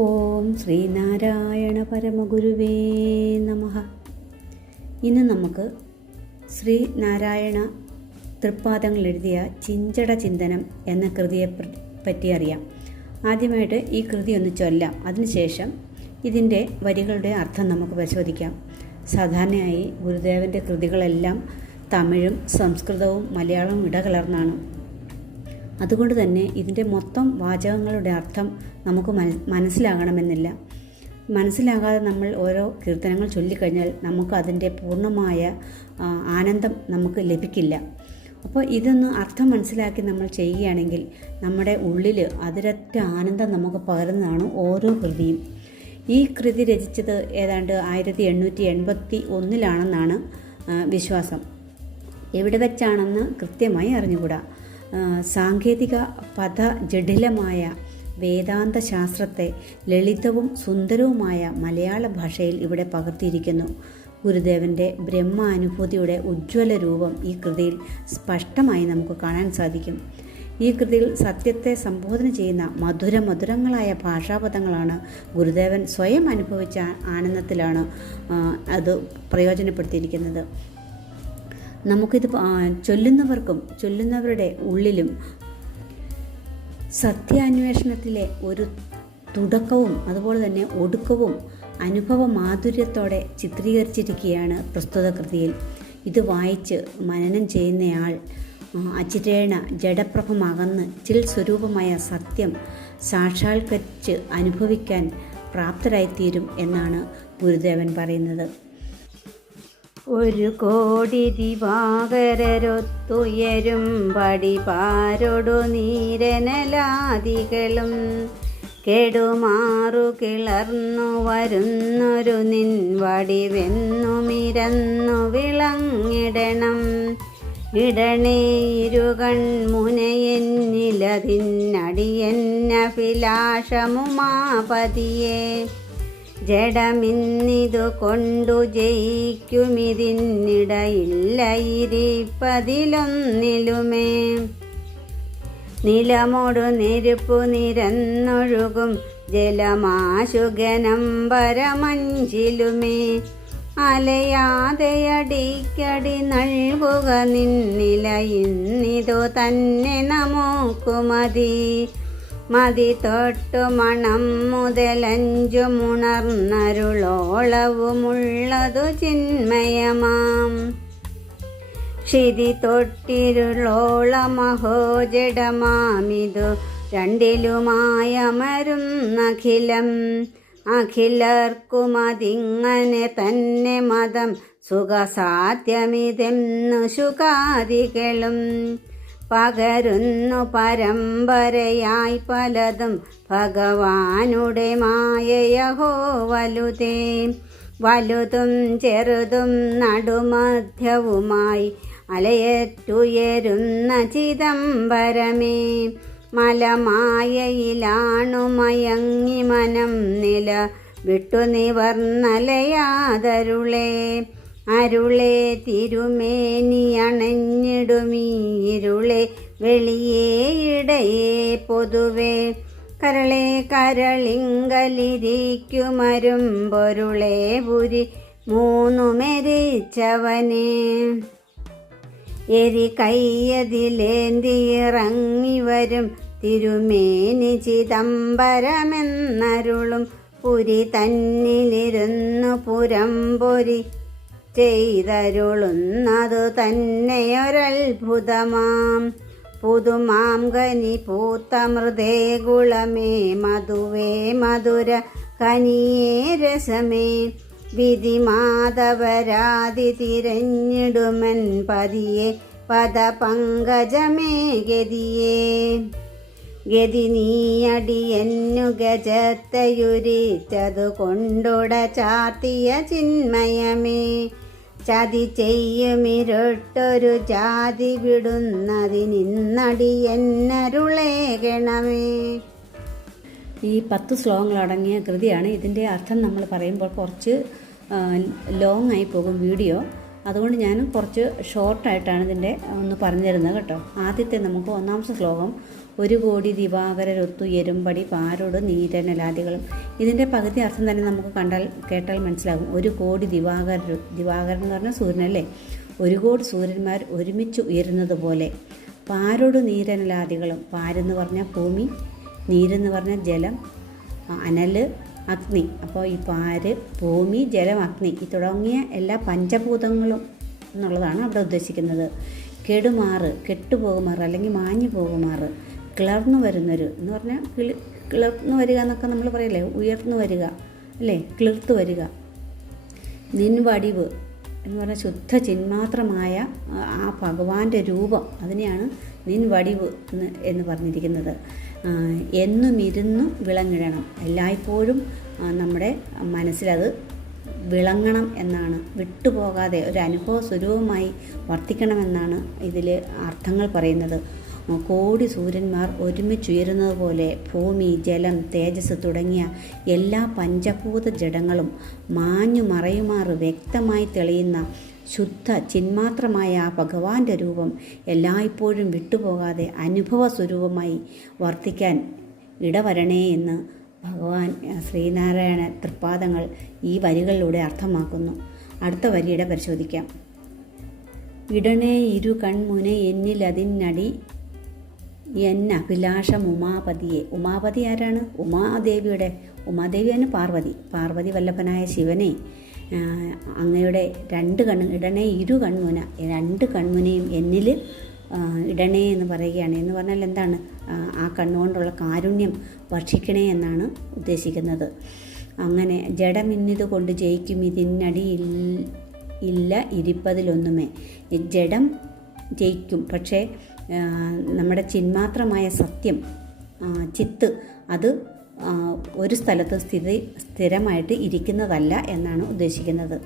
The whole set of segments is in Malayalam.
ഓം ശ്രീനാരായണ പരമഗുരുവേ നമ. ഇന്ന് നമുക്ക് ശ്രീനാരായണ തൃപ്പാദങ്ങൾ എഴുതിയ ചിഞ്ചട ചിന്തനം എന്ന കൃതിയെ പറ്റി അറിയാം. ആദ്യമായിട്ട് ഈ കൃതി ഒന്ന് ചൊല്ലാം. അതിനുശേഷം ഇതിന്റെ വരികളുടെ അർത്ഥം നമുക്ക് പരിശോധിക്കാം. സാധാരണയായി ഗുരുദേവന്റെ കൃതികളെല്ലാം തമിഴും സംസ്കൃതവും മലയാളവും ഇടകലർന്നാണ്. അതുകൊണ്ട് തന്നെ ഇതിന്റെ മൊത്തം വാചകങ്ങളുടെ അർത്ഥം നമുക്ക് മന- മനസ്സിലാകണമെന്നില്ല. മനസ്സിലാകാതെ നമ്മൾ ഓരോ കീർത്തനങ്ങൾ ചൊല്ലിക്കഴിഞ്ഞാൽ നമുക്ക് അതിന്റെ പൂർണമായ ആനന്ദം നമുക്ക് ലഭിക്കില്ല. അപ്പോൾ ഇതൊന്ന് അർത്ഥം മനസ്സിലാക്കി നമ്മൾ ചെയ്യുകയാണെങ്കിൽ നമ്മുടെ ഉള്ളിൽ അതിരറ്റ ആനന്ദം നമുക്ക് പകരുന്നതാണ് ഓരോ കൃതിയും. ഈ കൃതി രചിച്ചത് ഏതാണ്ട് ആയിരത്തി എണ്ണൂറ്റി എൺപത്തി ഒന്നിലാണെന്നാണ് വിശ്വാസം. എവിടെ വെച്ചാണെന്ന് കൃത്യമായി അറിഞ്ഞുകൂടാ. സാങ്കേതിക പദ ജഡിലമായ വേദാന്ത ശാസ്ത്രത്തെ ലളിതവും സുന്ദരവുമായ മലയാള ഭാഷയിൽ ഇവിടെ പകർത്തിയിരിക്കുന്നു. ഗുരുദേവന്റെ ബ്രഹ്മാനുഭൂതിയുടെ ഉജ്ജ്വല രൂപം ഈ കൃതിയിൽ സ്പഷ്ടമായി നമുക്ക് കാണാൻ സാധിക്കും. ഈ കൃതിയിൽ സത്യത്തെ സംബോധന ചെയ്യുന്ന മധുര മധുരങ്ങളായ ഭാഷാപദങ്ങളാണ് ഗുരുദേവൻ സ്വയം അനുഭവിച്ച ആനന്ദത്തിലാണ് അത് പ്രയോജനപ്പെടുത്തിയിരിക്കുന്നത്. നമുക്കിത് ചൊല്ലുന്നവർക്കും ചൊല്ലുന്നവരുടെ ഉള്ളിലും സത്യാന്വേഷണത്തിലെ ഒരു തുടക്കവും അതുപോലെ തന്നെ ഒടുക്കവും അനുഭവ മാധുര്യത്തോടെ ചിത്രീകരിച്ചിരിക്കുകയാണ് പ്രസ്തുത കൃതിയിൽ ഇത് വായിച്ച് മനനം ചെയ്യുന്നയാൾ അചിരേണ ജഡപ്രഭമകന്ന് ചിൽ സ്വരൂപമായ സത്യം സാക്ഷാത്കരിച്ച് അനുഭവിക്കാൻ പ്രാപ്തരായിത്തീരും എന്നാണ് ഗുരുദേവൻ പറയുന്നത്. ഒരു കോടി ദിവാകരരൊത്തുയരും പടിപാരൊടു നീരനലാദികളും കെടുമാറു കിളർന്നു വരുന്നൊരു നിൻ വടിവെന്നുമിരന്നു വിളങ്ങിടണം. ഇടണേ ഇരുകൺമുനയെന്നിലതിന്നടിയന്നഭിലാഷമുമാപതിയെ ജഡമിന്നിതു കൊണ്ടു ജയിക്കുമിതിന്നിടയില്ലയിരിപ്പതിലൊന്നിലുമേ. നിലമൊടു നെരുപ്പു നിരന്നൊഴുകും ജലമാശുഗനം പരമഞ്ചിലുമേ. അലയാതെയടിക്കടി നൽകുക നിന്നില ഇന്നിതു തന്നെ നമുക്കുമതി. മതി തൊട്ടു മണം മുതലഞ്ചുമുണർന്നരുളോളവുമുള്ളതു ചിന്മയമാം. ക്ഷിതി തൊട്ടിരുളോളമഹോ ജഡമാമിതു രണ്ടിലുമായമരുന്നഖിലം. അഖിലർക്കുമതിങ്ങനെ തന്നെ മതം സുഖസാധ്യമിതെന്നു ശുകാദികളും പകരുന്നു പരമ്പരയായി പലതും ഭഗവാനുടെ മായയഹോ വലുതേ. വലുതും ചെറുതും നടുമധ്യവുമായി അലയറ്റുയരുന്ന ചിദംബരമേ. മലമായയിലാണു മയങ്ങി മനം നില വിട്ടു നിവർന്നലയാതരുളേ അരുളേ തിരുമേനി അണഞ്ഞിടുമീരുളെ വെളിയേ ഇടയേ പൊതുവേ. കരളെ കരളിങ്കലിരിക്കുമരും പൊരുളേ പുരി മൂന്നു മെരിച്ചവനെ എരി കയ്യതിലേന്തിയിറങ്ങി വരും തിരുമേനി ചിദംബരമെന്നരുളും. പുരി തന്നിലിരുന്നു പുരമ്പൊരി ചെയ്തരുളുന്നതു തന്നെയൊരത്ഭുതമാം. പുതുമാം കനി പൂത്ത മൃദേ ഗുളമേ മധുവേ മധുര കനിയേ രസമേ. വിധി മാധവരാതി തിരഞ്ഞിടുമൻ പതിയെ പദ പങ്കജമേ ഗതിയേ. ഗതി നീയടിയന്നു ഗജത്തയുരിച്ചതു കൊണ്ടുട ചാർത്തിയ ചിന്മയമേ. ചതി ചെയ്യുമിരുട്ടൊരു ജാതി വിടുന്നതിനിന്നടിയെന്നരുളേകണമേ ഈ പത്ത് ശ്ലോകങ്ങൾ അടങ്ങിയ കൃതിയാണ്. ഇതിന്റെ അർത്ഥം നമ്മൾ പറയുമ്പോൾ കുറച്ച് ലോങ് ആയി പോകും വീഡിയോ. അതുകൊണ്ട് ഞാൻ കുറച്ച് ഷോർട്ടായിട്ടാണ് ഇതിന്റെ ഒന്ന് പറഞ്ഞു തരുന്നത് കേട്ടോ. ആദ്യത്തെ നമുക്ക് ഒന്നാമത്തെ ശ്ലോകം ഒരു കോടി ദിവാകരരൊത്തു എരുമ്പടി പാരോട് നീരനലാദികളും. ഇതിന്റെ പകുതി അർത്ഥം തന്നെ നമുക്ക് കണ്ടാൽ കേട്ടാൽ മനസ്സിലാകും. ഒരു കോടി ദിവാകര ദിവാകരൻ എന്ന് പറഞ്ഞാൽ സൂര്യനല്ലേ? ഒരു കോടി സൂര്യന്മാർ ഒരുമിച്ച് ഉയരുന്നത് പോലെ. പാരോട് നീരനലാദികളും. പാരെന്ന് പറഞ്ഞാൽ ഭൂമി നീരെന്ന് പറഞ്ഞാൽ ജലം അനൽ അഗ്നി. അപ്പോൾ ഈ പാര് ഭൂമി ജലം അഗ്നി ഈ തുടങ്ങിയ എല്ലാ പഞ്ചഭൂതങ്ങളും എന്നുള്ളതാണ് അവിടെ ഉദ്ദേശിക്കുന്നത്. കെടുമാറ് കെട്ടുപോകുമാറ് അല്ലെങ്കിൽ മാഞ്ഞു പോകുമാറ് കിളർന്നു വരുന്നൊരു എന്ന് പറഞ്ഞാൽ കിളി കിളർന്നു വരിക എന്നൊക്കെ നമ്മൾ പറയല്ലേ? ഉയർന്നു വരിക അല്ലേ? കിളിർത്ത് വരിക. നിൻവടിവ് എന്ന് പറഞ്ഞാൽ ശുദ്ധ ചിന്മാത്രമായ ആ, ഭഗവാന്റെ രൂപം അതിനെയാണ് നിൻവടിവ് എന്ന് എന്ന് പറഞ്ഞിരിക്കുന്നത്. എന്നും ഇരുന്നും വിളങ്ങിടണം. എല്ലായ്പ്പോഴും നമ്മുടെ മനസ്സിലത് വിളങ്ങണം എന്നാണ്. വിട്ടുപോകാതെ ഒരു അനുഭവ സ്വരൂപമായി വർത്തിക്കണമെന്നാണ് ഇതിൽ അർത്ഥങ്ങൾ പറയുന്നത്. കോടി സൂര്യന്മാർ ഒരുമിച്ചുയരുന്നത് പോലെ ഭൂമി ജലം തേജസ് തുടങ്ങിയ എല്ലാ പഞ്ചഭൂത ജഡങ്ങളും മാഞ്ഞു മറയുമാറ് വ്യക്തമായി തെളിയുന്ന ശുദ്ധ ചിന്മാത്രമായ ആ ഭഗവാന്റെ രൂപം എല്ലായ്പ്പോഴും വിട്ടുപോകാതെ അനുഭവ സ്വരൂപമായി വർത്തിക്കാൻ ഇടവരണേ എന്ന് ഭഗവാൻ ശ്രീനാരായണ തൃപ്പാദങ്ങൾ ഈ വരികളിലൂടെ അർത്ഥമാക്കുന്നു. അടുത്ത വരിയുടെ പരിശോധിക്കാം. ഇടണേ ഇരു കൺമുനെ എന്നിലതിനടി എൻ അഭിലാഷം ഉമാപതിയെ. ഉമാപതി ആരാണ്? ഉമാദേവിയുടെ ഉമാദേവിയാണ് പാർവതി. പാർവതി വല്ലഭനായ ശിവനെ അങ്ങയുടെ രണ്ട് കണ്ണ് ഇടണേ ഇരു കൺമുന രണ്ട് കൺമുനയും എന്നിൽ ഇടണേ എന്ന് പറയുകയാണ്. എന്ന് പറഞ്ഞാൽ എന്താണ്? ആ, കണ്ണുകൊണ്ടുള്ള കാരുണ്യം ഭക്ഷിക്കണേ എന്നാണ് ഉദ്ദേശിക്കുന്നത്. അങ്ങനെ ജഡമിന്നിത് കൊണ്ട് ജയിക്കും ഇതിനടിയിൽ ഇല്ല ഇരിപ്പതിലൊന്നുമേ. ജഡം ജയിക്കും പക്ഷേ നമ്മുടെ ചിന്മാത്രമായ സത്യം ചിത്ത് അത് ഒരു സ്ഥലത്ത് സ്ഥിതി സ്ഥിരമായിട്ട് ഇരിക്കുന്നതല്ല എന്നാണ് ഉദ്ദേശിക്കുന്നത്.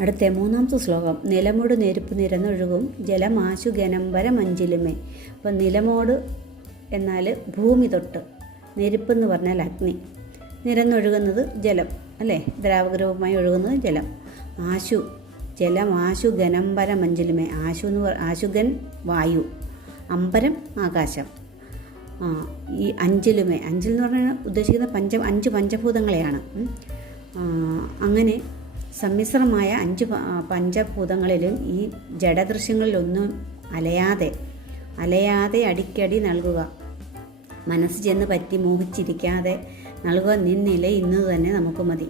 അടുത്ത മൂന്നാമത്തെ ശ്ലോകം. നിലമോട് നെരുപ്പ് നിരന്നൊഴുകും ജലമാശു ഗനംബര മഞ്ചിലുമേ അപ്പം നിലമോട് എന്നാൽ ഭൂമി തൊട്ട് നെരുപ്പ് എന്ന് പറഞ്ഞാൽ അഗ്നി. നിരന്നൊഴുകുന്നത് ജലം അല്ലേ? ദ്രാവകരൂപമായി ഒഴുകുന്നത് ജലം. ആശു ജലം ആശു ഗനംബര മഞ്ചിലുമേ ആശു എന്ന് പറ ആശുഗൻ വായു അമ്പരം ആകാശം. ഈ അഞ്ചലുമേ. അഞ്ചിൽ എന്ന് പറഞ്ഞാൽ ഉദ്ദേശിക്കുന്ന പഞ്ച അഞ്ച് പഞ്ചഭൂതങ്ങളെയാണ്. അങ്ങനെ സമ്മിശ്രമായ അഞ്ച് പഞ്ചഭൂതങ്ങളിലും ഈ ജഡദൃശ്യങ്ങളിലൊന്നും അലയാതെ അലയാതെ അടിക്കടി നൽകുക. മനസ്സ് ചെന്ന് പറ്റി മോഹിച്ചിരിക്കാതെ നൽകുക നിന്നില ഇന്ന് തന്നെ നമുക്ക് മതി.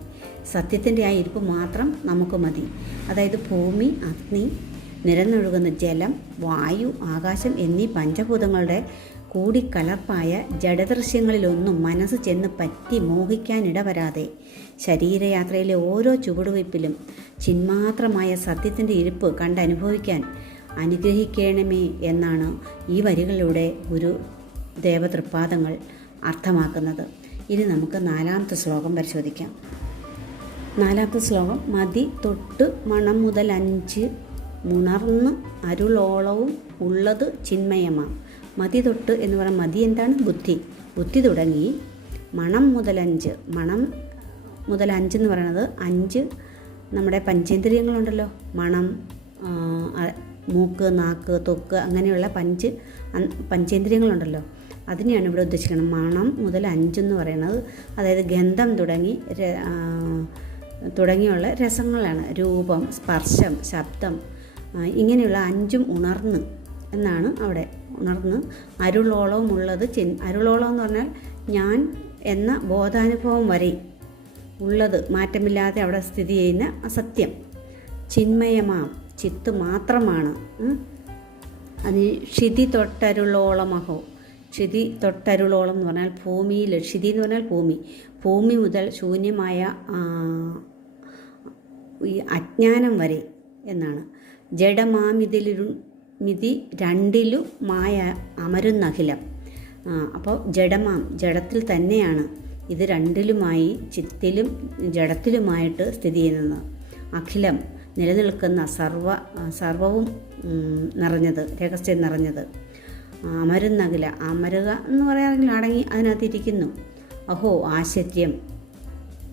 സത്യത്തിന്റെ ആ ഇരിപ്പ് മാത്രം നമുക്ക് മതി. അതായത് ഭൂമി അഗ്നി നിരന്നൊഴുകുന്ന ജലം വായു ആകാശം എന്നീ പഞ്ചഭൂതങ്ങളുടെ കൂടിക്കലർപ്പായ ജഡദൃശ്യങ്ങളിലൊന്നും മനസ്സ് ചെന്ന് പറ്റി മോഹിക്കാനിടവരാതെ ശരീരയാത്രയിലെ ഓരോ ചുവടുവയ്പ്പിലും ചിന്മാത്രമായ സത്യത്തിന്റെ ഇരിപ്പ് കണ്ടനുഭവിക്കാൻ അനുഗ്രഹിക്കണമേ എന്നാണ് ഈ വരികളിലൂടെ ഗുരു ദേവതൃപ്പാദങ്ങൾ അർത്ഥമാക്കുന്നത്. ഇനി നമുക്ക് നാലാമത്തെ ശ്ലോകം പരിശോധിക്കാം. നാലാമത്തെ ശ്ലോകം മതി തൊട്ട് മണം മുതൽ അഞ്ച് മുണർന്ന് അരുളോളവും ഉള്ളത് ചിന്മയമാം. മതി തൊട്ട് എന്ന് പറയുന്ന മതി എന്താണ്? ബുദ്ധി. ബുദ്ധി തുടങ്ങി മണം മുതൽ അഞ്ച്. മണം മുതൽ അഞ്ച് എന്ന് പറയുന്നത് അഞ്ച് നമ്മുടെ പഞ്ചേന്ദ്രിയങ്ങളുണ്ടല്ലോ. മണം മൂക്ക് നാക്ക് തൊക്ക് അങ്ങനെയുള്ള പഞ്ച് പഞ്ചേന്ദ്രിയങ്ങളുണ്ടല്ലോ. അതിനെയാണ് ഇവിടെ ഉദ്ദേശിക്കുന്നത് മണം മുതൽ അഞ്ചെന്ന് പറയുന്നത് അതായത് ഗന്ധം തുടങ്ങി തുടങ്ങിയുള്ള രസങ്ങളാണ്. രൂപം സ്പർശം ശബ്ദം ഇങ്ങനെയുള്ള അഞ്ചും ഉണർന്ന് എന്നാണ് അവിടെ ഉണർന്ന് അരുളോളവും ഉള്ളത് ചെ അരുളോളം എന്ന് പറഞ്ഞാൽ ഞാൻ എന്ന ബോധാനുഭവം വരെ ഉള്ളത് മാറ്റമില്ലാതെ അവിടെ സ്ഥിതി ചെയ്യുന്ന അസത്യം. ചിന്മയമാം ചിത്ത് മാത്രമാണ്. അതിന് ക്ഷിതി തൊട്ടരുളോളമഹോ ക്ഷിതി തൊട്ടരുളോളം എന്ന് പറഞ്ഞാൽ ഭൂമിയിൽ ക്ഷിതി എന്ന് പറഞ്ഞാൽ ഭൂമി. ഭൂമി മുതൽ ശൂന്യമായ ഈ അജ്ഞാനം വരെ എന്നാണ്. ജഡമാമിതിലിരു മിതി രണ്ടിലു മായ അമരുന്നഖിലം. അപ്പോൾ ജഡമാം ജഡത്തിൽ തന്നെയാണ്. ഇത് രണ്ടിലുമായി ചിത്തിലും ജഡത്തിലുമായിട്ട് സ്ഥിതി ചെയ്യുന്നത്. അഖിലം നിലനിൽക്കുന്ന സർവ സർവവും നിറഞ്ഞത് രഹസ്യം നിറഞ്ഞത്. അമരുന്നകില അമരുക എന്ന് പറയാമെങ്കിൽ അടങ്ങി അതിനകത്തിരിക്കുന്നു. അഹോ ആശ്ചര്യം.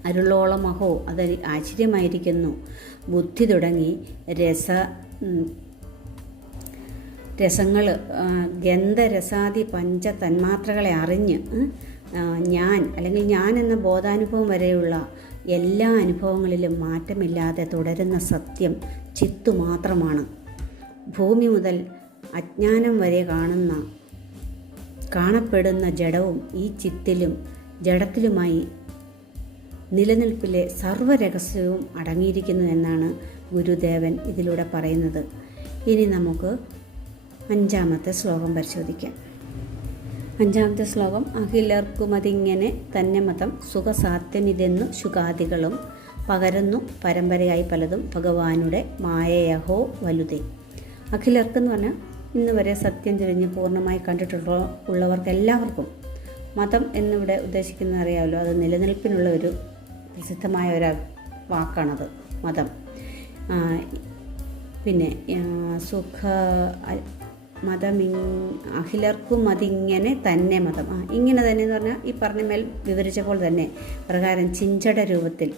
അരുളോളം അഹോ അത് ആശ്ചര്യമായിരിക്കുന്നു. ബുദ്ധി തുടങ്ങി രസ രസങ്ങൾ ഗന്ധരസാദി പഞ്ച തന്മാത്രകളെ അറിഞ്ഞ് ഞാൻ അല്ലെങ്കിൽ ഞാൻ എന്ന ബോധാനുഭവം വരെയുള്ള എല്ലാ അനുഭവങ്ങളിലും മാറ്റമില്ലാതെ തുടരുന്ന സത്യം ചിത്തു മാത്രമാണ്. ഭൂമി മുതൽ അജ്ഞാനം വരെ കാണുന്ന കാണപ്പെടുന്ന ജഡവും ഈ ചിത്തിലും ജഡത്തിലുമായി നിലനിൽപ്പിലെ സർവരഹസ്യവും അടങ്ങിയിരിക്കുന്നു എന്നാണ് ഗുരുദേവൻ ഇതിലൂടെ പറയുന്നത്. ഇനി നമുക്ക് അഞ്ചാമത്തെ ശ്ലോകം പരിശോധിക്കാം. അഞ്ചാമത്തെ ശ്ലോകം അഖിലർക്കുമതിങ്ങനെ തന്നെ മതം സുഖസാധ്യമിതെന്നു ശുഖാദികളും പകരുന്നു പരമ്പരയായി പലതും ഭഗവാനുടെ മായയഹോ വലുതേ. അഖിലർക്കെന്ന് പറഞ്ഞാൽ ഇന്ന് വരെ സത്യം തിരിഞ്ഞ് പൂർണമായി കണ്ടിട്ടുള്ള ഉള്ളവർക്ക് എല്ലാവർക്കും മതം എന്നിവിടെ ഉദ്ദേശിക്കുന്നത് അറിയാമല്ലോ. അത് നിലനിൽപ്പിനുള്ള ഒരു പ്രസിദ്ധമായ ഒരു വാക്കാണത് മതം. പിന്നെ സുഖ മതമി അഖിലർക്കും അതിങ്ങനെ തന്നെ മതം. ആ ഇങ്ങനെ തന്നെ എന്ന് പറഞ്ഞാൽ ഈ പറഞ്ഞ മേൽ വിവരിച്ച പോലെ തന്നെ. പ്രകാരം ചിഞ്ചട രൂപത്തിൽ.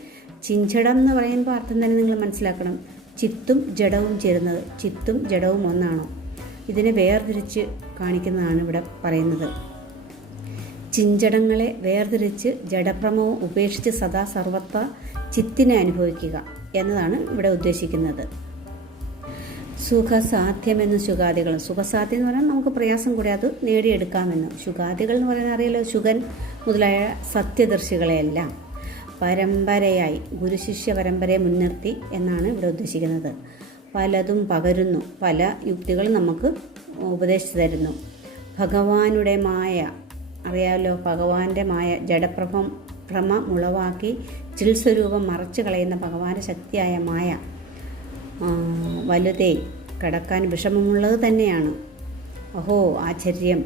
ചിഞ്ചടം എന്ന് പറയുമ്പോൾ അർത്ഥം തന്നെ നിങ്ങൾ മനസ്സിലാക്കണം. ചിത്തും ജഡവും ചേരുന്നത്. ചിത്തും ജഡവും ഒന്നാണോ? ഇതിനെ വേർതിരിച്ച് കാണിക്കുന്നതാണ് ഇവിടെ പറയുന്നത്. ചിഞ്ചടങ്ങളെ വേർതിരിച്ച് ജഡഭ്രമവും ഉപേക്ഷിച്ച് സദാ സർവത്ര ചിത്തിനെ അനുഭവിക്കുക എന്നതാണ് ഇവിടെ ഉദ്ദേശിക്കുന്നത്. സുഖസാധ്യമെന്ന് സുഖാദികൾ സുഖസാധ്യം എന്ന് പറഞ്ഞാൽ നമുക്ക് പ്രയാസം കൂടാതെ നേടിയെടുക്കാമെന്ന്. സുഖാദികൾ എന്ന് പറയാൻ അറിയാലോ സുഖൻ മുതലായ സത്യദർശികളെയെല്ലാം. പരമ്പരയായി ഗുരുശിഷ്യ പരമ്പരയെ മുൻനിർത്തി എന്നാണ് ഇവിടെ ഉദ്ദേശിക്കുന്നത്. പലതും പകരുന്നു. പല യുക്തികൾ നമുക്ക് ഉപദേശിച്ചു തരുന്നു. ഭഗവാനുടെ മായ അറിയാമല്ലോ ഭഗവാന്റെ മായ ജഡപ്രഭം ഭ്രമ മുളവാക്കി ചിൽസ്വരൂപം മറച്ചു കളയുന്ന ഭഗവാന്റെ ശക്തിയായ മായ വലുതേ കടക്കാൻ വിഷമമുള്ളത് തന്നെയാണ്. അഹോ ആശ്ചര്യം.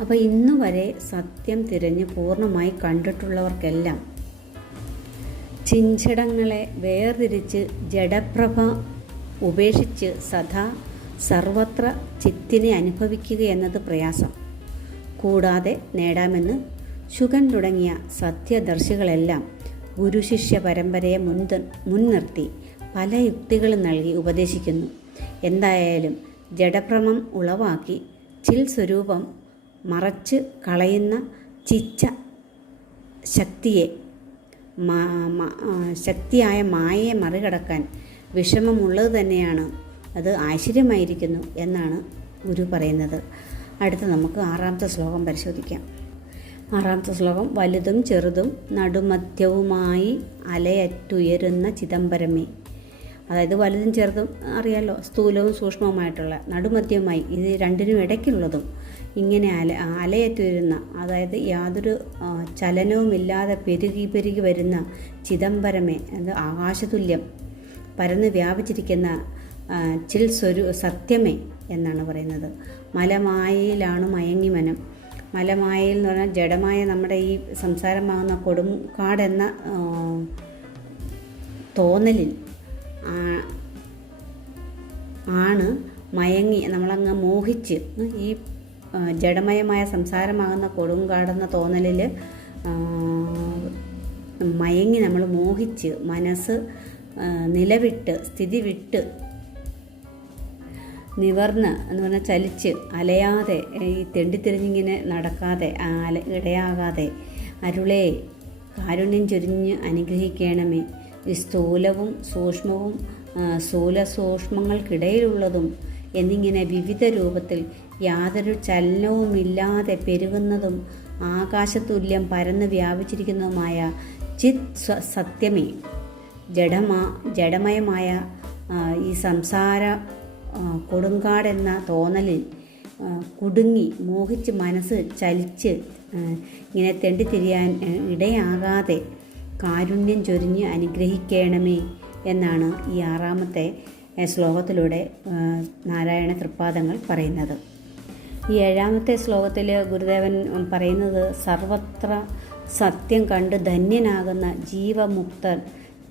അപ്പോൾ ഇന്നു വരെ സത്യം തിരഞ്ഞ് പൂർണമായി കണ്ടിട്ടുള്ളവർക്കെല്ലാം ചിഞ്ചടങ്ങളെ വേർതിരിച്ച് ജഡപ്രഭ ഉപേക്ഷിച്ച് സദാ സർവത്ര ചിത്തിനെ അനുഭവിക്കുക എന്നത് പ്രയാസം. കൂടാതെ നേടാമെന്ന് ശുഗൻ തുടങ്ങിയ സത്യദർശികളെല്ലാം ഗുരുശിഷ്യ പരമ്പരയെ മുൻ മുൻനിർത്തി പല യുക്തികളും നൽകി ഉപദേശിക്കുന്നു. എന്തായാലും ജഡഭ്രമം ഉളവാക്കി ചിൽ സ്വരൂപം മറച്ച് കളയുന്ന ചിച്ച ശക്തിയെ ശക്തിയായ മായയെ മറികടക്കാൻ വിഷമമുള്ളത് തന്നെയാണ്. അത് ആശ്ചര്യമായിരിക്കുന്നു എന്നാണ് ഗുരു പറയുന്നത്. അടുത്ത് നമുക്ക് ആറാമത്തെ ശ്ലോകം പരിശോധിക്കാം. ആറാമത്തെ ശ്ലോകം വലുതും ചെറുതും നടുമധ്യവുമായി അലയറ്റുയരുന്ന ചിദംബരമേ. അതായത് വലുതും ചെറുതും അറിയാലോ സ്ഥൂലവും സൂക്ഷ്മവുമായിട്ടുള്ള നടുമധ്യവുമായി ഇത് രണ്ടിനും ഇടയ്ക്കുള്ളതും ഇങ്ങനെ അല അലയറ്റുയരുന്ന അതായത് യാതൊരു ചലനവുമില്ലാതെ പെരുകി പെരുകി വരുന്ന ചിദംബരമേ. അത് ആകാശതുല്യം പരന്ന് വ്യാപിച്ചിരിക്കുന്ന ചിൽ സ്വരു സത്യമേ എന്നാണ് പറയുന്നത്. മലമായയിലാണ് മയങ്ങി മനം മലമായയിൽ എന്ന് പറഞ്ഞാൽ ജഡമായ നമ്മുടെ ഈ സംസാരമാകുന്ന കൊടും കാടെന്ന തോന്നലിൽ ആണ് മയങ്ങി നമ്മളങ്ങ് മോഹിച്ച് ഈ ജഡമയമായ സംസാരമാകുന്ന കൊടുങ്കാടെന്ന തോന്നലിൽ മയങ്ങി നമ്മൾ മോഹിച്ച് മനസ്സ് നിലവിട്ട് സ്ഥിതി വിട്ട് നിവർന്ന് എന്ന് പറഞ്ഞാൽ ചലിച്ച് അലയാതെ ഈ തെണ്ടിത്തിരിഞ്ഞിങ്ങനെ നടക്കാതെ അല ഇടയാകാതെ അരുളേ കാരുണ്യം ചൊരിഞ്ഞ് അനുഗ്രഹിക്കണമേ. ഈ സ്ഥൂലവും സൂക്ഷ്മവും സ്ഥൂലസൂക്ഷ്മങ്ങൾക്കിടയിലുള്ളതും സ്ഥൂല സൂക്ഷ്മങ്ങൾക്കിടയിലുള്ളതും എന്നിങ്ങനെ വിവിധ രൂപത്തിൽ യാതൊരു ചലനവുമില്ലാതെ പെരുകുന്നതും ആകാശതുല്യം പരന്ന് വ്യാപിച്ചിരിക്കുന്നതുമായ ചിത് സത്യമേ. ജഡമാ ജഡമയമായ ഈ സംസാര കൊടുങ്കാടെന്ന തോന്നലിൽ കുടുങ്ങി മോഹിച്ച് മനസ്സ് ചലിച്ച് ഇങ്ങനെ തെണ്ടിത്തിരിയാൻ ഇടയാകാതെ കാരുണ്യം ചൊരിഞ്ഞ് അനുഗ്രഹിക്കണമേ എന്നാണ് ഈ ആറാമത്തെ ശ്ലോകത്തിലൂടെ നാരായണ തൃപ്പാദങ്ങൾ പറയുന്നത്. ഈ ഏഴാമത്തെ ശ്ലോകത്തിൽ ഗുരുദേവൻ പറയുന്നത് സർവത്ര സത്യം കണ്ട് ധന്യനാകുന്ന ജീവമുക്തൻ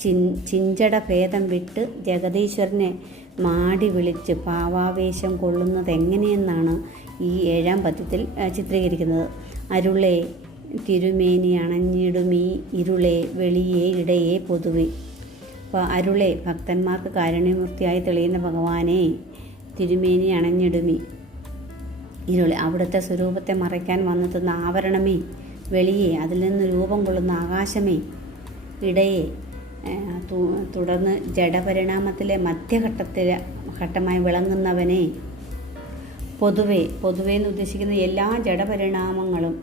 ചിൻ ചിഞ്ചട ഭേദം വിട്ട് ജഗദീശ്വരനെ മാടി വിളിച്ച് പാവാവേശം കൊള്ളുന്നത് എങ്ങനെയെന്നാണ് ഈ ഏഴാം പദ്യത്തിൽ ചിത്രീകരിക്കുന്നത്. അരുളെ തിരുമേനി അണഞ്ഞിടുമീ ഇരുളെ വെളിയെ ഇടയെ പൊതുവെ. അപ്പോൾ അരുളെ ഭക്തന്മാർക്ക് കാരുണ്യമൂർത്തിയായി തെളിയുന്ന ഭഗവാനെ തിരുമേനി അണഞ്ഞിടുമീ ഇരുളെ. അവിടുത്തെ സ്വരൂപത്തെ മറയ്ക്കാൻ വന്നെത്തുന്ന ആവരണമേ വെളിയെ അതിൽ നിന്ന് രൂപം കൊള്ളുന്ന ആകാശമേ ഇടയെ തുടർന്ന് ജഡപരിണാമത്തിലെ മധ്യഘട്ടത്തിലെ ഘട്ടമായി വിളങ്ങുന്നവനെ പൊതുവെ പൊതുവെ എന്ന് ഉദ്ദേശിക്കുന്ന എല്ലാ ജഡപരിണാമങ്ങളും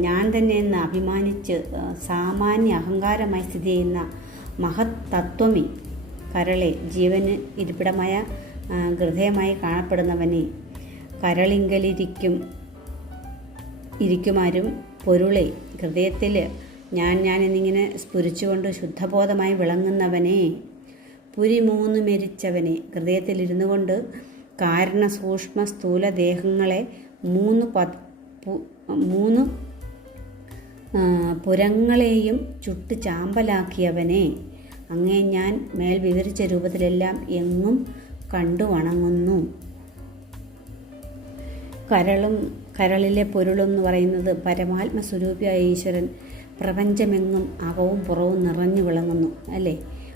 ഞാൻ തന്നെ എന്ന് അഭിമാനിച്ച് സാമാന്യ അഹങ്കാരമായി സ്ഥിതി ചെയ്യുന്ന മഹത് തത്വമേ കരളെ ജീവന് ഇരിപ്പിടമായ ഹൃദയമായി കാണപ്പെടുന്നവനെ കരളിങ്കലിരിക്കും ഇരിക്കുമാരും പൊരുളെ ഹൃദയത്തിൽ ഞാൻ ഞാൻ എന്നിങ്ങനെ സ്ഫുരിച്ചുകൊണ്ട് ശുദ്ധബോധമായി വിളങ്ങുന്നവനെ പുരി മൂന്ന് മെരിച്ചവനെ ഹൃദയത്തിലിരുന്നു കൊണ്ട് കാരണ സൂക്ഷ്മ സ്ഥൂല ദേഹങ്ങളെ മൂന്ന് മൂന്ന് പുരങ്ങളെയും ചുട്ട് ചാമ്പലാക്കിയവനെ അങ്ങേ ഞാൻ മേൽ വിവരിച്ച രൂപത്തിലെല്ലാം എങ്ങും കണ്ടു വണങ്ങുന്നു. കരളും കരളിലെ പൊരുളും എന്ന് പറയുന്നത് പരമാത്മ സ്വരൂപിയായ ഈശ്വരൻ പ്രപഞ്ചമെങ്ങും അകവും പുറവും നിറഞ്ഞു വിളങ്ങുന്നു അല്ലേ?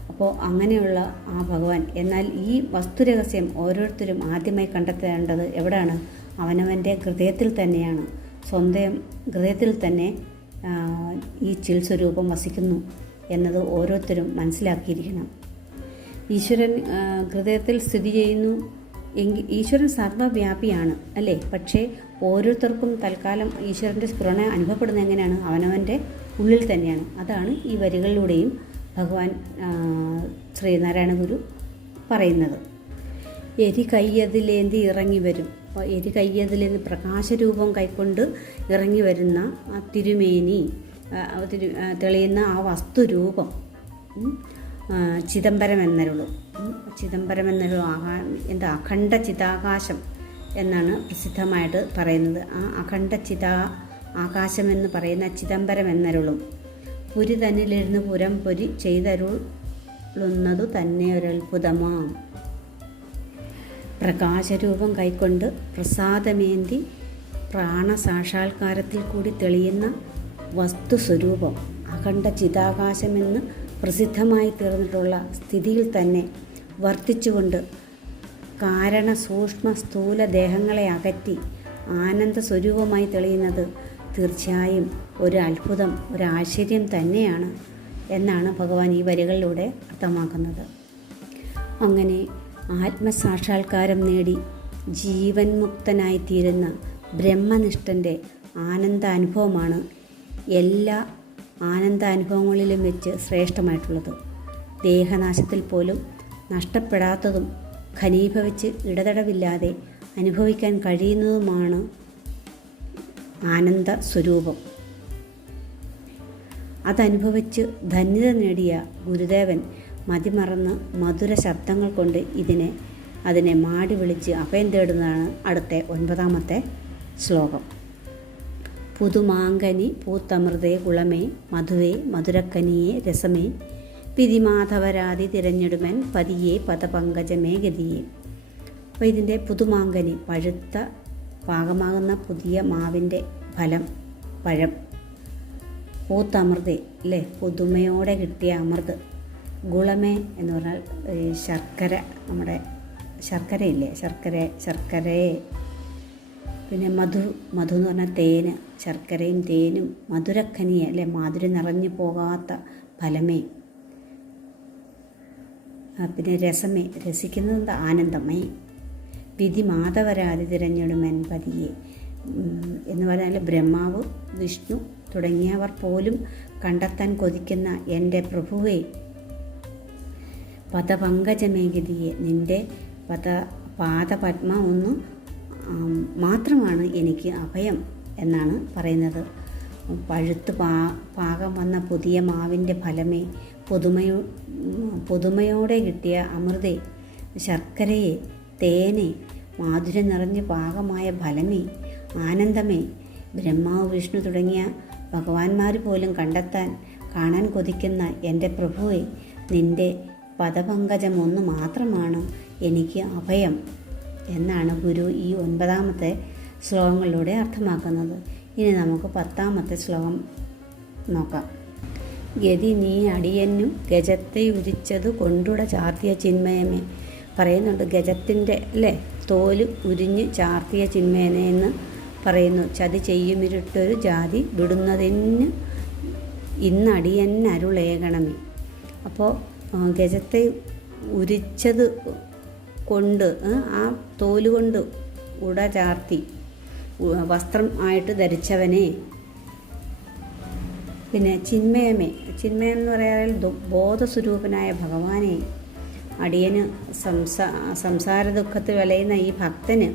അപ്പോൾ അങ്ങനെയുള്ള ആ ഭഗവാൻ എന്നാൽ ഈ വസ്തുരഹസ്യം ഓരോരുത്തരും ആദ്യമായി കണ്ടെത്തേണ്ടത് എവിടെയാണ് അവനവന്റെ ഹൃദയത്തിൽ തന്നെയാണ്. സ്വന്തം ഹൃദയത്തിൽ തന്നെ ഈ ചിൽ സ്വരൂപം വസിക്കുന്നു എന്നത് ഓരോരുത്തരും മനസ്സിലാക്കിയിരിക്കണം. ഈശ്വരൻ ഹൃദയത്തിൽ സ്ഥിതി ചെയ്യുന്നു. എങ്കിൽ ഈശ്വരൻ സർവവ്യാപിയാണ് അല്ലേ? പക്ഷേ ഓരോരുത്തർക്കും തൽക്കാലം ഈശ്വരന്റെ സ്ഫുരണ അനുഭവപ്പെടുന്നത് എങ്ങനെയാണ്? അവനവന്റെ ഉള്ളിൽ തന്നെയാണ്. അതാണ് ഈ വരികളിലൂടെയും ഭഗവാൻ ശ്രീനാരായണ ഗുരു പറയുന്നത്. എരി കയ്യതിലേന്തി ഇറങ്ങി വരും. എരി കയ്യതിലേന്തി പ്രകാശരൂപം കൈക്കൊണ്ട് ഇറങ്ങി വരുന്ന ആ തിരുമേനി തിരു തെളിയുന്ന ആ വസ്തുരൂപം ചിദംബരം എന്നരുള്ളൂ ചിദംബരം എന്നൊരു ആകാ എന്താ അഖണ്ഡ ചിതാകാശം എന്നാണ് പ്രസിദ്ധമായിട്ട് പറയുന്നത്. ആ അഖണ്ഡ ചിതാ ആകാശം എന്ന് പറയുന്ന ചിദംബരം എന്നരുളും. പുരി തന്നിലിരുന്ന് പുരം പുരി ചെയ്തരുളുന്നതു തന്നെ ഒരത്ഭുതമാം. പ്രകാശരൂപം കൈക്കൊണ്ട് പ്രസാദമേന്തി പ്രാണസാക്ഷാത്കാരത്തിൽ കൂടി തെളിയുന്ന വസ്തുസ്വരൂപം അഖണ്ഡ ചിതാകാശമെന്ന് പ്രസിദ്ധമായി തീർന്നിട്ടുള്ള സ്ഥിതിയിൽ തന്നെ വർത്തിച്ചുകൊണ്ട് കാരണ സൂക്ഷ്മ സ്ഥൂല ദേഹങ്ങളെ അകറ്റി ആനന്ദ സ്വരൂപമായി തെളിയുന്നത് തീർച്ചയായും ഒരു അത്ഭുതം ഒരു ആശ്ചര്യം തന്നെയാണ് എന്നാണ് ഭഗവാൻ ഈ വരികളിലൂടെ അർത്ഥമാക്കുന്നത്. അങ്ങനെ ആത്മസാക്ഷാത്കാരം നേടി ജീവൻ മുക്തനായിത്തീരുന്ന ബ്രഹ്മനിഷ്ഠന്റെ ആനന്ദാനുഭവമാണ് എല്ലാ ആനന്ദാനുഭവങ്ങളിലും വെച്ച് ശ്രേഷ്ഠമായിട്ടുള്ളത്. ദേഹനാശത്തിൽ പോലും നഷ്ടപ്പെടാത്തതും ഖനീഭവിച്ച് ഇടതടവില്ലാതെ അനുഭവിക്കാൻ കഴിയുന്നതുമാണ് ആനന്ദ സ്വരൂപം അതനുഭവിച്ച് ധന്യത നേടിയ ഗുരുദേവൻ മതിമറന്ന് മധുര ശബ്ദങ്ങൾ കൊണ്ട് ഇതിനെ അതിനെ മാടി വിളിച്ച് അഭയം തേടുന്നതാണ് അടുത്ത ഒൻപതാമത്തെ ശ്ലോകം. പുതുമാങ്കനി പൂത്തമൃതേ കുളമേ മധുവേ മധുരക്കനിയെ രസമേ പിതിമാധവരാതി തിരഞ്ഞെടുമൻ പതിയെ പദപങ്കജമേ ഗതിയെ. അപ്പോൾ ഇതിന്റെ പുതുമാങ്കനി പഴുത്ത പാകമാകുന്ന പുതിയ മാവിന്റെ ഫലം പഴം. പൂത്തമൃത് അല്ലേ പുതുമയോടെ കിട്ടിയ അമൃത്. ഗുളമേ എന്ന് പറഞ്ഞാൽ ശർക്കര നമ്മുടെ ശർക്കരയില്ലേ? ശർക്കര ശർക്കരയെ പിന്നെ മധു മധു എന്ന് പറഞ്ഞാൽ തേന്. ശർക്കരയും തേനും മധുരക്കനിയെ അല്ലെ മാധുരം നിറഞ്ഞു പോകാത്ത ഫലമേ. പിന്നെ രസമേ. രസിക്കുന്നത് ആനന്ദമേ. വിധി മാധവരാതി തിരഞ്ഞെടുമൻ പതിയെ. എന്ന് പറഞ്ഞാൽ ബ്രഹ്മാവ് വിഷ്ണു തുടങ്ങിയവർ പോലും കണ്ടെത്താൻ കൊതിക്കുന്ന എന്റെ പ്രഭുവേ പദപങ്കജമേഗതിയെ നിന്റെ പദ പാദപത്മ ഒന്ന് മാത്രമാണ് എനിക്ക് അഭയം എന്നാണ് പറയുന്നത്. പഴുത്ത് പാ പാകം വന്ന പുതിയ മാവിന്റെ ഫലമേ പുതുമയോ പുതുമയോടെ കിട്ടിയ അമൃതേ ശർക്കരയെ തേനെ മാധുര്യം നിറഞ്ഞ് പാകമായ ഫലമേ ആനന്ദമേ. ബ്രഹ്മാവ് വിഷ്ണു തുടങ്ങിയ ഭഗവാന്മാർ പോലും കണ്ടെത്താൻ കാണാൻ കൊതിക്കുന്ന എന്റെ പ്രഭുവെ നിന്റെ പദപങ്കജം ഒന്ന് മാത്രമാണ് എനിക്ക് അഭയം? എന്നാണ് ഗുരു ഈ ഒൻപതാമത്തെ ശ്ലോകങ്ങളിലൂടെ അർത്ഥമാക്കുന്നത്. ഇനി നമുക്ക് പത്താമത്തെ ശ്ലോകം നോക്കാം. ഗതി നീ അടിയനും ഗജത്തെ ഉരിച്ചതു കൊണ്ടുട ചാർത്തിയ ചിന്മയമേ. പറയുന്നുണ്ട് ഗജത്തിന്റെ അല്ലേ തോൽ ഉരിഞ്ഞ് ചാർത്തിയ ചിന്മേനയെന്ന് പറയുന്നു. ചതി ചെയ്യുമിരുട്ടൊരു ജാതി വിടുന്നതിന് ഇന്നടിയന്നരുളേകണമേ അപ്പോൾ ഗജത്തെ ഉരിച്ചത് കൊണ്ട് ആ തോൽ കൊണ്ട് ഉട ചാർത്തി വസ്ത്രം ആയിട്ട് ധരിച്ചവനെ. പിന്നെ ചിന്മയമേ ചിന്മയം എന്ന് പറയാറിൽ ബോധസ്വരൂപനായ ഭഗവാനെ അടിയന് സംസാ സംസാര ദുഃഖത്ത് വിളയുന്ന ഈ ഭക്തന്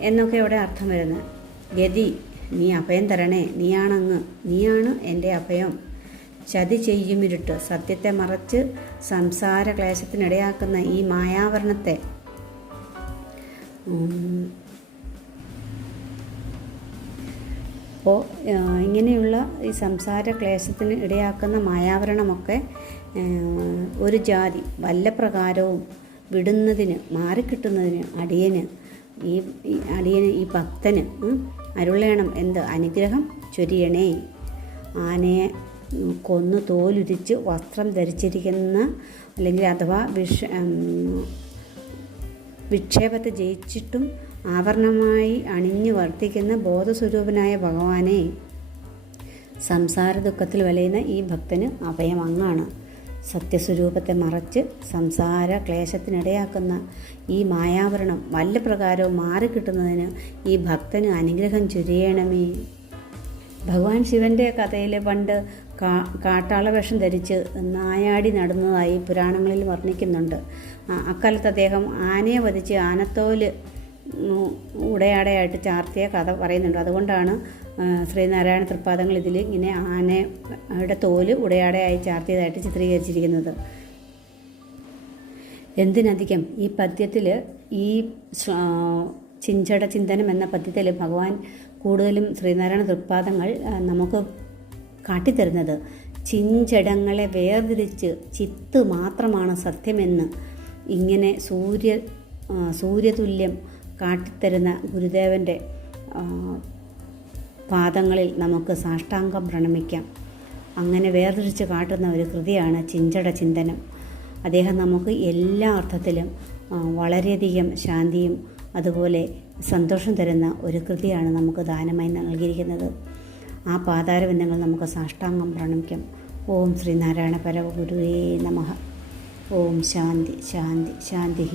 എന്നൊക്കെ ഇവിടെ അർത്ഥം വരുന്നത്. ഗതി നീ അഭയം തരണേ നീയാണങ്ങ് നീയാണ് എന്റെ അഭയം. ചതി ചെയ്യുമിരുട്ട് സത്യത്തെ മറച്ച് സംസാര ക്ലേശത്തിനിടയാക്കുന്ന ഈ മായാവരണത്തെ. അപ്പോൾ ഇങ്ങനെയുള്ള ഈ സംസാര ക്ലേശത്തിന് ഇടയാക്കുന്ന മായാവരണമൊക്കെ ഒരു ജാതി വല്ല പ്രകാരവും വിടുന്നതിന് മാറിക്കിട്ടുന്നതിന് അടിയന് ഈ അടിയന് ഈ ഭക്തന് അരുളേണം എന്ത്? അനുഗ്രഹം ചൊരിയണേ. ആനയെ കൊന്നു തോലുരിച്ച് വസ്ത്രം ധരിച്ചിരിക്കുന്ന അല്ലെങ്കിൽ അഥവാ വിഷ വിക്ഷേപത്തെ ജയിച്ചിട്ടും ആവരണമായി അണിഞ്ഞു വർത്തിക്കുന്ന ബോധസ്വരൂപനായ ഭഗവാനെ സംസാര ദുഃഖത്തിൽ വലയുന്ന ഈ ഭക്തന് അഭയം അങ്ങാണ്. സത്യസ്വരൂപത്തെ മറച്ച് സംസാര ക്ലേശത്തിനിടയാക്കുന്ന ഈ മായാവരണം വല്ല പ്രകാരവും മാറിക്കിട്ടുന്നതിന് ഈ ഭക്തന് അനുഗ്രഹം ചുരിയണമേ. ഭഗവാൻ ശിവന്റെ കഥയിൽ പണ്ട് കാ കാട്ടാള വേഷം ധരിച്ച് നായാടി നടന്നതായി പുരാണങ്ങളിൽ വർണിക്കുന്നുണ്ട്. അക്കാലത്ത് അദ്ദേഹം ആനയെ വധിച്ച് ആനത്തോൽ ഉടയാടയായിട്ട് ചാർത്തിയ കഥ പറയുന്നുണ്ട്. അതുകൊണ്ടാണ് ശ്രീനാരായണ തൃപ്പാദങ്ങൾ ഇതിൽ ഇങ്ങനെ ആനയുടെ തോൽ ഉടയാടയായി ചാർത്തിയതായിട്ട് ചിത്രീകരിച്ചിരിക്കുന്നത്. എന്തിനധികം ഈ പദ്യത്തിൽ ഈ ചിഞ്ചട ചിന്തനം എന്ന പദ്യത്തിൽ ഭഗവാൻ കൂടുതലും ശ്രീനാരായണ തൃപ്പാദങ്ങൾ നമുക്ക് കാട്ടിത്തരുന്നത്. ചിഞ്ചടങ്ങളെ വേർതിരിച്ച് ചിത്ത് മാത്രമാണ് സത്യമെന്ന് ഇങ്ങനെ സൂര്യ സൂര്യതുല്യം കാട്ടിത്തരുന്ന ഗുരുദേവന്റെ പാദങ്ങളിൽ നമുക്ക് സാഷ്ടാംഗം പ്രണമിക്കാം. അങ്ങനെ വേർതിരിച്ച് കാട്ടുന്ന ഒരു കൃതിയാണ് ചിഞ്ചട ചിന്തനം. അദ്ദേഹം നമുക്ക് എല്ലാ അർത്ഥത്തിലും വളരെയധികം ശാന്തിയും അതുപോലെ സന്തോഷം തരുന്ന ഒരു കൃതിയാണ് നമുക്ക് ദാനമായി നൽകിയിരിക്കുന്നത്. ആ പാതാരബന്ധങ്ങൾ നമുക്ക് സാഷ്ടാംഗം പ്രണമിക്കാം. ഓം ശ്രീനാരായണ പരമഗുരുവേ നമ. ഓം ശാന്തി ശാന്തി ശാന്തി